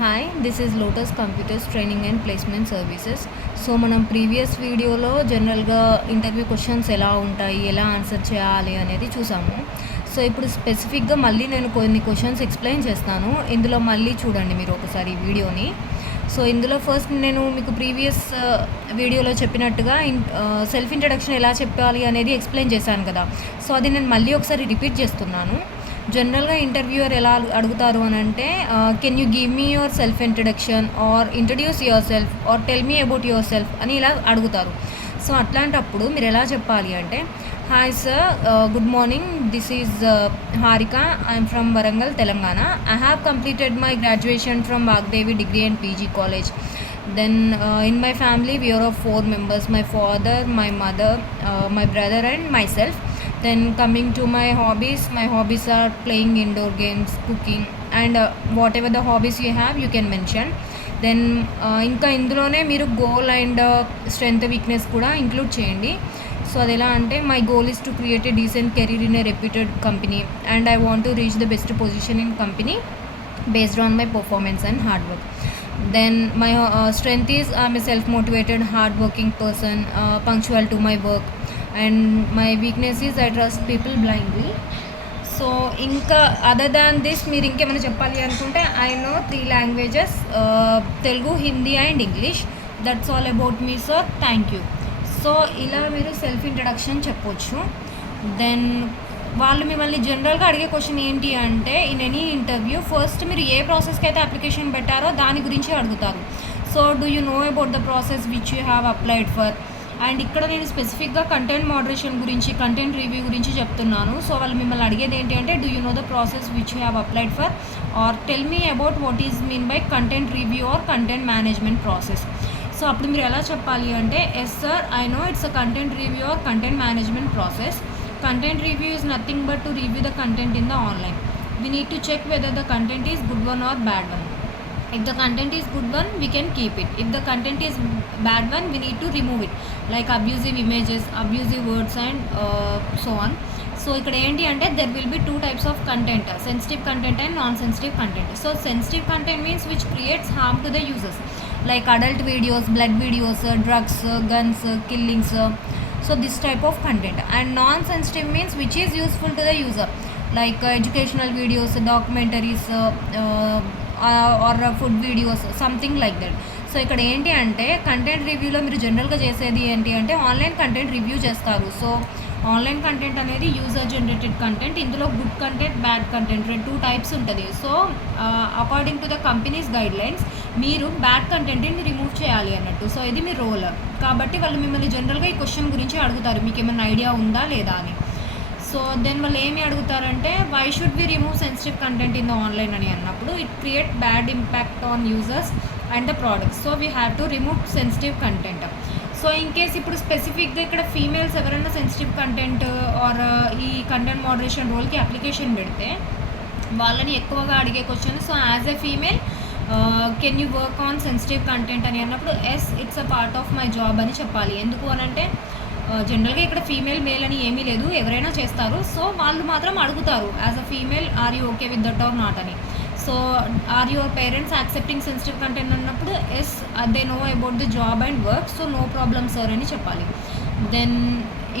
Hi, this is lotus computers training and placement services. So మనం ప్రీవియస్ వీడియోలో జనరల్గా interview questions ఎలా ఉంటాయి, ఎలా ఆన్సర్ చేయాలి అనేది చూసాము. సో ఇప్పుడు స్పెసిఫిక్గా మళ్ళీ నేను కొన్ని క్వశ్చన్స్ ఎక్స్ప్లెయిన్ చేస్తాను. ఇందులో మళ్ళీ చూడండి మీరు ఒకసారి ఈ వీడియోని. సో ఇందులో ఫస్ట్ నేను మీకు ప్రీవియస్ వీడియోలో చెప్పినట్టుగా సెల్ఫ్ ఇంట్రడక్షన్ ఎలా చెప్పాలి అనేది ఎక్స్ప్లెయిన్ చేశాను కదా. సో అది నేను మళ్ళీ ఒకసారి రిపీట్ చేస్తున్నాను. జనరల్గా ఇంటర్వ్యూయర్ ఎలా అడుగుతారు అని అంటే, can you give me yourself introduction or introduce yourself or tell me about yourself అని ఇలా అడుగుతారు. సో అట్లాంటప్పుడు మీరు ఎలా చెప్పాలి అంటే, hi sir, good morning, this is Harika, I'm from Warangal, Telangana. I have completed my graduation from Vagdevi degree and PG college. Then in my family we are of 4 members, my father, my mother, my brother and myself. Then coming to my hobbies are playing indoor games, cooking and whatever the hobbies you have you can mention. Then ఇంకా ఇందులోనే మీరు goal and strength weakness కూడా ఇంక్లూడ్ చేయండి. సో అది ఎలా అంటే, my goal is to create a decent career in a reputed company and I want to reach the best position in company based on my performance and hard work. Then my strength is I'm a self-motivated, hard-working person, punctual to my work, and my weakness is I trust people blindly. So ఇంకా other than this మీరు ఇంకేమైనా చెప్పాలి అనుకుంటే, I know 3 లాంగ్వేజెస్, Telugu, Hindi and English. That's all about me sir, thank you. So ఇలా మీరు self introduction చెప్పొచ్చు. దెన్ వాళ్ళు మిమ్మల్ని జనరల్గా అడిగే క్వశ్చన్ ఏంటి అంటే, ఇన్ ఎనీ ఇంటర్వ్యూ ఫస్ట్ మీరు ఏ ప్రాసెస్కి అయితే అప్లికేషన్ పెట్టారో దాని గురించి అడుగుతారు. So do you know about the process which you have applied for. And ఇక్కడ నేను స్పెసిఫిక్గా కంటెంట్ మోడరేషన్ గురించి, కంటెంట్ రివ్యూ గురించి చెప్తున్నాను. సో వాళ్ళు మిమ్మల్ని అడిగేది ఏంటి అంటే, do you know the process which you have applied for or tell me about what is mean by content review or content management process. So అప్పుడు మీరు ఎలా చెప్పాలి అంటే, yes sir, I know it's a content review or content management process. Content review is nothing but to review the content in the online. We need to check whether the content is good one or bad one. If the content is good one, we can keep it. If the content is bad one, we need to remove it, like abusive images, abusive words and so on. So ఇక్కడ ఏంటి అంటే, there will be 2 types of content, sensitive content and non-sensitive content. So sensitive content means which creates harm to the users, like adult videos, blood videos, drugs, guns, killings. So this type of content. And non-sensitive means which is useful to the user, like educational videos, documentaries, or food videos, something like that. So ఇక్కడ ఏంటి అంటే, కంటెంట్ రివ్యూలో మీరు జనరల్గా చేసేది ఏంటి అంటే, online content review చేస్తారు. సో ఆన్లైన్ కంటెంట్ అనేది యూజర్ జనరేటెడ్ కంటెంట్. ఇందులో good content, bad content 2 types ఉంటుంది. So according to the companies guidelines మీరు బ్యాడ్ కంటెంట్ని రిమూవ్ చేయాలి అన్నట్టు. సో ఇది మీ రోల్. కాబట్టి వాళ్ళు మిమ్మల్ని జనరల్గా ఈ క్వశ్చన్ గురించి అడుగుతారు, మీకు ఏమైనా ఐడియా ఉందా లేదా అని. సో దెన్ వాళ్ళు ఏమి అడుగుతారంటే, why should we remove sensitive content in the online అని అన్నప్పుడు, it create bad impact on users and the products. So we have to remove sensitive content. So in case ఇప్పుడు స్పెసిఫిక్గా ఇక్కడ ఫీమేల్స్ ఎవరైనా sensitive content or ఈ content moderation రోల్కి application పెడితే వాళ్ళని ఎక్కువగా అడిగే question, so as a female can you work on sensitive content అని అన్నప్పుడు, yes, it's a part of my job అని చెప్పాలి. ఎందుకు అని అంటే, జనరల్గా ఇక్కడ ఫీమేల్ మేల్ అని ఏమీ లేదు, ఎవరైనా చేస్తారు. సో వాళ్ళు మాత్రం అడుగుతారు, as a female are you okay with that or not అని. So are your parents accepting sensitive content అన్నప్పుడు, yes, they know about the job and work, so no problem sir అని చెప్పాలి. దెన్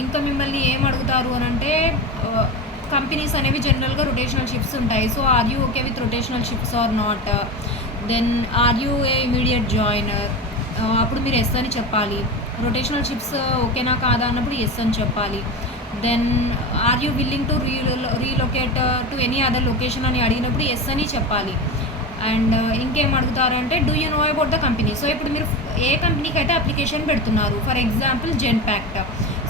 ఇంకా మిమ్మల్ని ఏం అడుగుతారు అని అంటే, కంపెనీస్ అనేవి జనరల్గా రొటేషనల్ షిఫ్ట్స్ ఉంటాయి. So are you okay with rotational shifts or not. Then are you a immediate joiner, అప్పుడు మీరు ఎస్ అని చెప్పాలి. రొటేషనల్ షిఫ్ట్స్ ఓకేనా కాదా అన్నప్పుడు ఎస్ అని చెప్పాలి. Then are you willing to relocate to any other location అని అడిగినప్పుడు ఎస్ అని చెప్పాలి. అండ్ ఇంకేం అడుగుతారంటే, do you know about the company. So ఇప్పుడు మీరు ఏ కంపెనీకి అయితే అప్లికేషన్ పెడుతున్నారు, for example Genpact.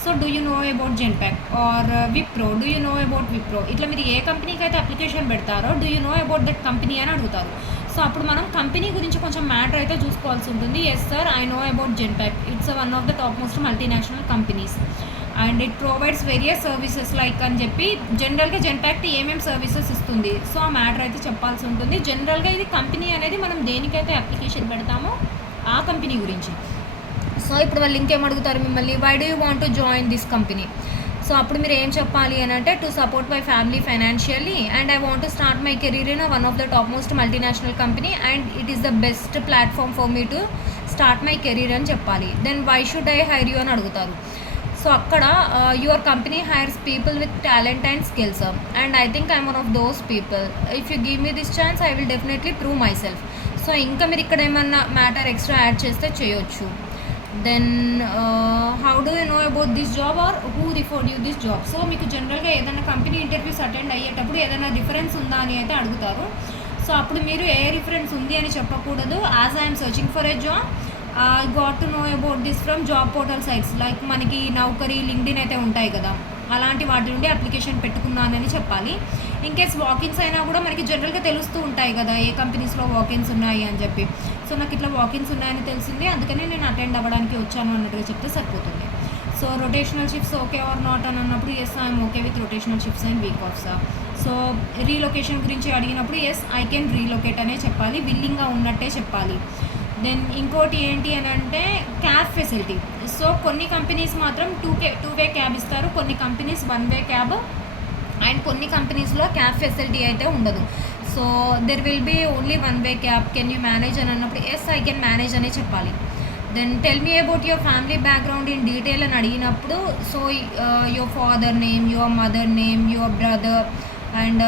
So do you know about Genpact or Wipro, do you know about Wipro. ఇట్లా మీరు ఏ కంపెనీకి అయితే అప్లికేషన్ పెడతారో, do you know about that company అని అడుగుతారు. సో అప్పుడు మనం కంపెనీ గురించి కొంచెం మ్యాటర్ అయితే చూసుకోవాల్సి ఉంటుంది. Yes sir, I know about Genpact, it's one of the top most multinational companies and it provides various services like అని చెప్పి, జనరల్గా జెన్పాక్ట్ ఏమేమి సర్వీసెస్ ఇస్తుంది, సో ఆ మ్యాటర్ అయితే చెప్పాల్సి ఉంటుంది. జనరల్గా ఇది కంపెనీ అనేది మనం దేనికైతే అప్లికేషన్ పెడతామో ఆ కంపెనీ గురించి. సో ఇప్పుడు వాళ్ళు ఇంకేం అడుగుతారు మిమ్మల్ని, why do you want to join this company. So అప్పుడు మీరు ఏం చెప్పాలి అని అంటే, to support my family financially and I want to start my career in one of the top most multinational company and it is the best platform for me to start my career అని చెప్పాలి. Then why should I hire you అని అడుగుతారు. So అక్కడ your company hires people with talent and skills and I think I'm one of those people. If you give me this chance I will definitely prove myself. So ఇంకా మీరు ఇక్కడ ఏమన్నా matter extra add చేస్తే చేయొచ్చు. Then how do you know about this job or who referred you this job. So మీకు జనరల్గా ఏదైనా company interviews attend అయ్యేటప్పుడు ఏదైనా రిఫరెన్స్ ఉందా అని అయితే అడుగుతారు. సో అప్పుడు మీరు ఏ రిఫరెన్స్ ఉంది అని చెప్పకూడదు. As I'm searching for a job I got to know about this from job portal sites like మనకి నౌకరీ, లింక్డ్ఇన్ అయితే ఉంటాయి కదా, అలాంటి వాటి నుండి అప్లికేషన్ పెట్టుకున్నానని చెప్పాలి. ఇన్ కేస్ వాకిన్స్ అయినా కూడా మనకి జనరల్గా తెలుస్తూ ఉంటాయి కదా ఏ కంపెనీస్లో వాకిన్స్ ఉన్నాయి అని చెప్పి. సో నాకు ఇట్లా వాకిన్స్ ఉన్నాయని తెలిసింది, అందుకనే నేను అటెండ్ అవ్వడానికి వచ్చాను అన్నట్టుగా చెప్తే సరిపోతుంది. So rotational shifts okay or not అని అన్నప్పుడు yes I'm okay with rotational shifts and week offs. So relocation గురించి అడిగినప్పుడు ఎస్ ఐ కెన్ రీలొకేట్ అనే చెప్పాలి, విల్లింగ్గా ఉన్నట్టే చెప్పాలి. దెన్ ఇంకోటి ఏంటి అని అంటే క్యాబ్ ఫెసిలిటీ. సో కొన్ని కంపెనీస్ మాత్రం టూ వే క్యాబ్ ఇస్తారు, కొన్ని కంపెనీస్ 1 వే క్యాబ్ అండ్ కొన్ని కంపెనీస్లో క్యాబ్ ఫెసిలిటీ అయితే ఉండదు. So there will be only 1 way cab. Can you manage అని అన్నప్పుడు ఎస్ ఐ కెన్ మేనేజ్ అనే చెప్పాలి. Then tell me about your family background in detail అని అడిగినప్పుడు so your father name, your mother name, your brother and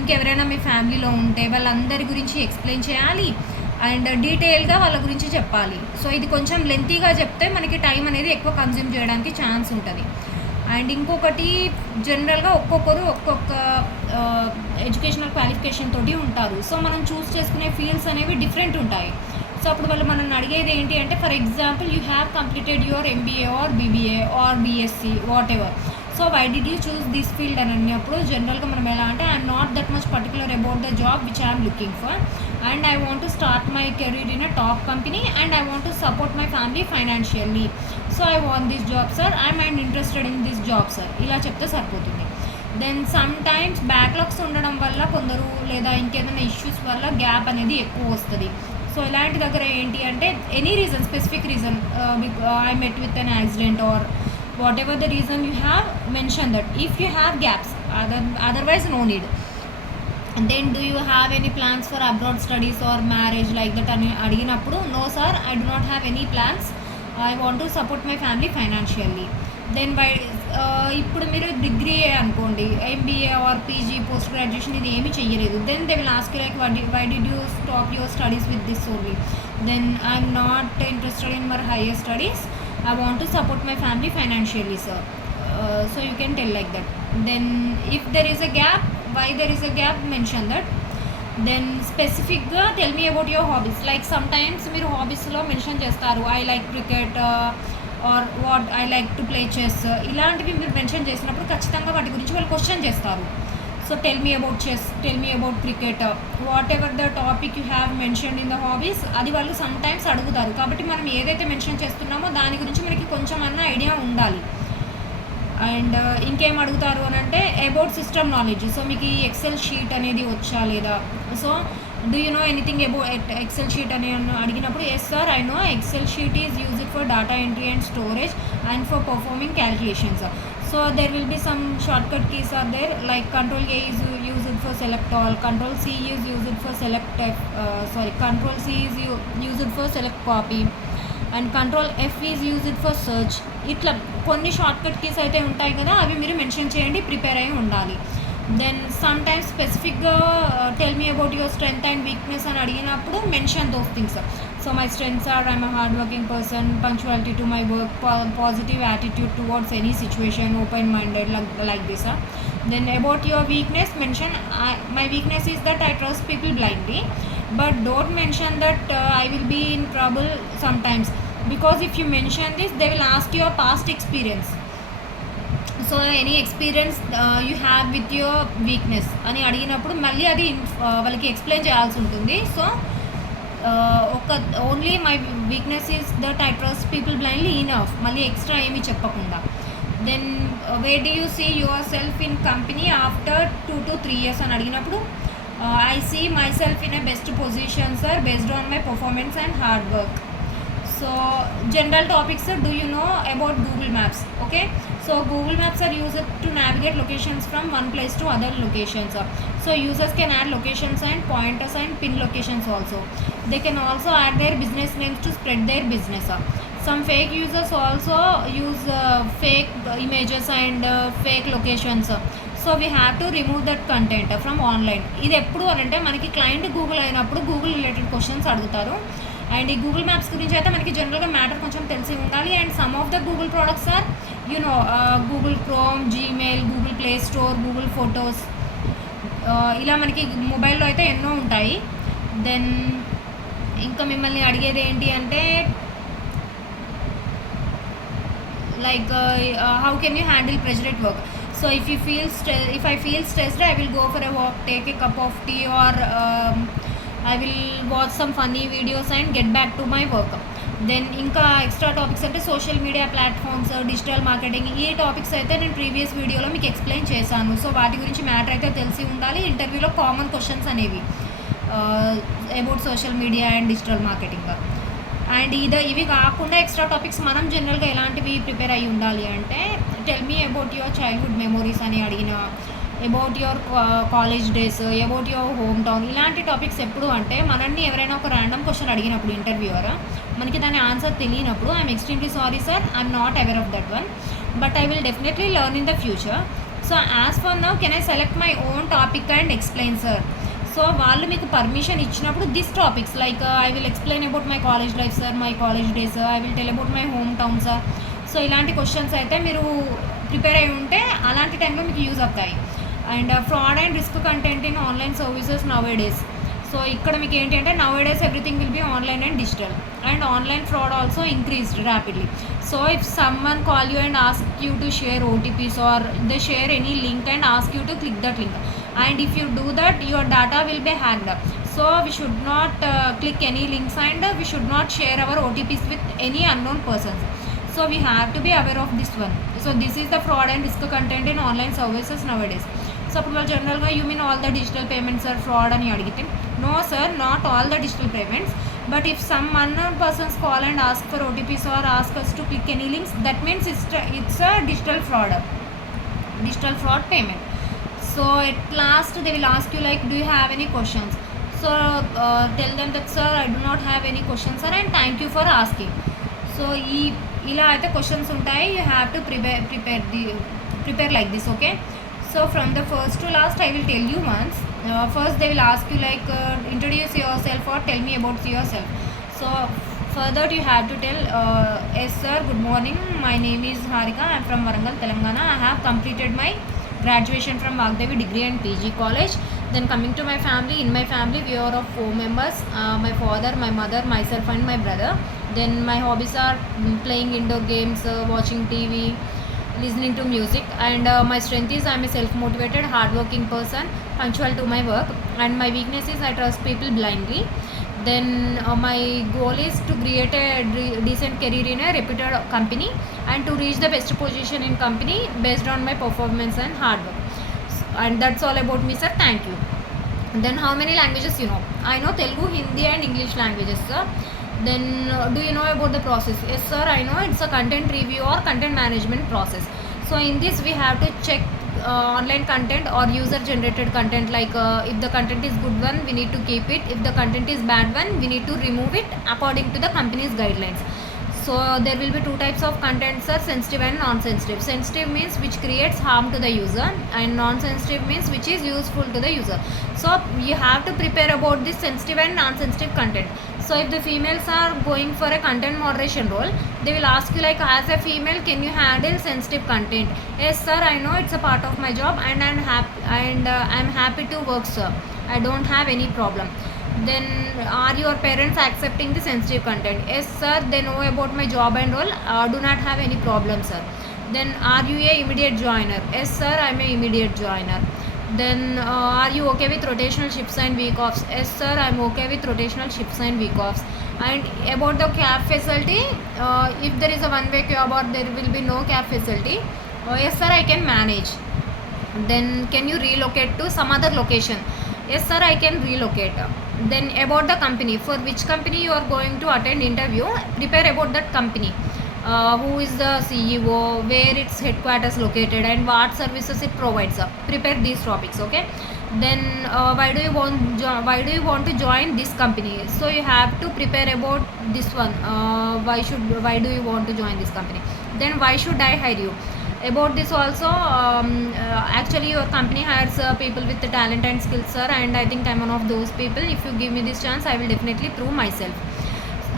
ఇంకెవరైనా మీ ఫ్యామిలీలో ఉంటే వాళ్ళందరి గురించి ఎక్స్ప్లెయిన్ చేయాలి అండ్ డీటెయిల్గా వాళ్ళ గురించి చెప్పాలి. సో ఇది కొంచెం లెంతీగా చెప్తే మనకి టైం అనేది ఎక్కువ కన్జ్యూమ్ చేయడానికి ఛాన్స్ ఉంటుంది. అండ్ ఇంకొకటి జనరల్గా ఒక్కొక్కరు ఒక్కొక్క ఎడ్యుకేషనల్ క్వాలిఫికేషన్ తోటి ఉంటారు. సో మనం చూస్ చేసుకునే ఫీల్డ్స్ అనేవి డిఫరెంట్ ఉంటాయి. సో అప్పుడు వాళ్ళు మనల్ని అడిగేది ఏంటి అంటే for example you have completed your MBA or BBA or BSc whatever. So why did you choose this field అని అన్నప్పుడు జనరల్గా మనం ఎలా అంటే I'm not that much particular about the job which I'm looking for and I want to start my career in a top company and I want to support my family financially. So I want this job sir, I'm interested in this job sir, ఇలా చెప్తే సరిపోతుంది. Then some times backlogs ఉండడం వల్ల కొందరు లేదా ఇంకేదైనా ఇష్యూస్ వల్ల గ్యాప్ అనేది ఎక్కువ వస్తుంది. సో ఇలాంటి దగ్గర ఏంటి అంటే any reason, specific reason, I met with an accident or whatever the reason you have, mention that. If you have gaps, otherwise no need. And then do you have any plans for abroad studies or marriage like that అని అడిగినప్పుడు no sir, I do not have any plans, I want to support my family financially. Then ఇప్పుడు మీరు degree అనుకోండి, MBA or PG post graduation ఇది ఏమీ చెయ్యలేదు, then they will ask like why did you stop your studies with this only. Then I'm not interested in my higher studies, I want to support my family financially sir. So you can tell like that. Then if there is a gap, why there is a gap, mention that. Then specific ga tell me about your hobbies. Like sometimes మీరు హాబీస్లో మెన్షన్ చేస్తారు I like cricket or what I like to play chess, ఇలాంటివి మీరు మెన్షన్ చేసినప్పుడు ఖచ్చితంగా వాటి గురించి వాళ్ళు క్వశ్చన్ చేస్తారు. So tell me about chess, tell me about cricket, what ever the topic you have mention in the hobbies, అది వాళ్ళు సమ్ టైమ్స్ అడుగుతారు. కాబట్టి మనం ఏదైతే మెన్షన్ చేస్తున్నామో దాని గురించి మనకి కొంచెం అన్న ఐడియా ఉండాలి. అండ్ ఇంకేం అడుగుతారు అని అంటే అబౌట్ సిస్టమ్ నాలెడ్జ్. సో మీకు ఈ ఎక్సెల్ షీట్ అనేది వచ్చా లేదా, so do you know anything about Excel sheet అని అడిగినప్పుడు yes sir I know Excel sheet is used for data entry and storage and for performing calculations. So there will be some shortcut keys are there like control A is used for select all, control C is used for control C is used for select copy and control F is used for search. ఇట్లా కొన్ని shortcut keys అయితే ఉంటాయి కదా, అవి మీరు మెన్షన్ చేయండి, prepare అయి ఉండాలి. దెన్ సమ్ టైమ్స్ స్పెసిఫిక్గా tell me about your strength and weakness అని అడిగినప్పుడు mention those things. So my strengths are I'm a hard working person, punctuality to my work, positive attitude towards any situation, open minded like this. Then about your weakness mention my weakness is that I trust people blindly, but don't mention that I will be in trouble sometimes, because if you mention this they will ask your past experience. So any experience you have with your weakness అని అడిగినప్పుడు మళ్ళీ అది వాళ్ళకి ఎక్స్ప్లెయిన్ చేయాల్సి ఉంటుంది. So ఒక only my weakness is that I trust people blindly enough, మళ్ళీ extra ఏమీ చెప్పకుండా. Then where do you see yourself in company after 2 to 3 years అని అడిగినప్పుడు I see myself in a best position sir based on my performance and hard work. So general topics, do you know about Google Maps? Okay, so Google Maps are used to navigate locations from one place to other locations. So users can add locations and pointers and pin locations also. They can also add their business names to spread their business. Some fake users also use fake images and fake locations. So we have to remove that content from online. ఇది ఎప్పుడు అని అంటే మనకి client Google అయినప్పుడు Google related questions అడుగుతారు. అండ్ ఈ Google maps గురించి అయితే మనకి జనరల్గా మ్యాటర్ కొంచెం తెలిసి ఉండాలి. And some of the Google products are Google chrome, Gmail, Google play store, Google photos, ఇలా మనకి మొబైల్లో అయితే ఎన్నో ఉంటాయి. దెన్ ఇంకా మిమ్మల్ని అడిగేది ఏంటి అంటే like how can you handle pressure at work. So if I feel stressed, I will go for a walk, take a cup of tea, or I will watch some funny videos and get back to my work. Then ఇంకా extra topics అంటే social media platforms, digital marketing, ఈ topics అయితే నేను ప్రీవియస్ వీడియోలో మీకు ఎక్స్ప్లెయిన్ చేశాను. సో వాటి గురించి మ్యాటర్ అయితే తెలిసి ఉండాలి. ఇంటర్వ్యూలో కామన్ క్వశ్చన్స్ అనేవి about social media and digital marketing. And ఇవి కాకుండా ఎక్స్ట్రా టాపిక్స్ మనం జనరల్గా ఎలాంటివి ప్రిపేర్ అయ్యి ఉండాలి అంటే tell me about your childhood memories అని అడిగిన, about your college days, about your home town, ఇలాంటి టాపిక్స్ ఎప్పుడు అంటే మనల్ని ఎవరైనా ఒక ర్యాండమ్ క్వశ్చన్ అడిగినప్పుడు ఇంటర్వ్యూవర్ మనకి దాని ఆన్సర్ తెలియనప్పుడు I'm extremely sorry sir, I'm not aware of that one, but I will definitely learn in the future. So as for now can I select my own topic and explain sir. So వాళ్ళు మీకు పర్మిషన్ ఇచ్చినప్పుడు this topics like I will explain about my college life sir, my college days, I will tell about my home town sir. So ఇలాంటి క్వశ్చన్స్ అయితే మీరు ప్రిపేర్ అయి ఉంటే అలాంటి టైంలో మీకు యూజ్ అవుతాయి. And fraud and risk content in online services nowadays. So ఇక్కడ మీకు ఏంటి అంటే nowadays everything will be online and digital, and online fraud also increased rapidly. So if someone call you and ask you to share OTPs or they share any link and ask you to click that link, and if you do that your data will be hacked. So we should not click any links, and we should not share our OTPs with any unknown persons. So we have to be aware of this one. So this is the fraud and risk content in online services nowadays. So అప్పుడు వాళ్ళు జనరల్గా you mean all the digital payments are fraud అని అడిగితే no sir, not all the digital payments, but if some unknown persons call and ask for OTPs or ask us to click any links, that means it's a digital fraud payment. So at last they will ask you like, do you have any questions? So tell them that sir, I do not have any questions sir, and thank you for asking. So ఇలా అయితే క్వశ్చన్స్ ఉంటాయి. You have to prepare like this. Okay, so from the first to last I will tell you once. First they will ask you like introduce yourself or tell me about yourself. So for that you have to tell yes sir, good morning, my name is Harika, I am from Warangal, Telangana. I have completed my graduation from Vagdevi Degree and PG College. Then coming to my family, in my family we are of 4 members, my father, my mother, myself and my brother. Then my hobbies are playing indoor games, watching TV, listening to music, and my strength is I am a self-motivated, hard-working person, punctual to my work, and my weakness is I trust people blindly. Then my goal is to create a decent career in a reputed company and to reach the best position in company based on my performance and hard work. And that's all about me sir, thank you. Then how many languages you know? I know Telugu, Hindi and English languages sir. Then do you know about the process? Yes sir, I know it's a content review or content management process. So in this we have to check online content or user generated content, like if the content is good one we need to keep it, if the content is bad one we need to remove it according to the company's guidelines. So there will be 2 types of contents are sensitive and non-sensitive. Sensitive means which creates harm to the user, and non-sensitive means which is useful to the user. So you have to prepare about this sensitive and non-sensitive content. So if the females are going for a content moderation role, they will ask you like, as a female can you handle sensitive content? Yes sir, I know it's a part of my job and I'm happy to work sir, I don't have any problem. Then are your parents accepting the sensitive content? Yes sir, they know about my job and role, do not have any problem sir. Then are you a immediate joiner? Yes sir, I'm a immediate joiner. Then are you okay with rotational shifts and week offs? Yes sir, I'm okay with rotational shifts and week offs. And about the cab facility, if there is a one-way cab or there will be no cab facility, yes sir, I can manage. Then can you relocate to some other location? Yes sir, I can relocate. Then about the company, for which company you are going to attend interview, prepare about that company. Who is the CEO, where its headquarters located, and what services it provides. Prepare these topics, okay? Then why do you want to join this company? So you have to prepare about this one. Why do you want to join this company? Then why should I hire you? About this also, actually your company hires people with the talent and skills, sir, and I think I'm one of those people. If you give me this chance, I will definitely prove myself.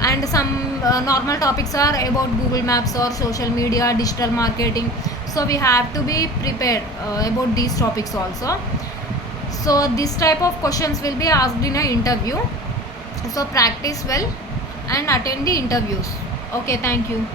And some normal topics are about Google Maps or social media, digital marketing. So we have to be prepared about these topics also. So this type of questions will be asked in an interview. So practice well and attend the interviews. Okay, thank you.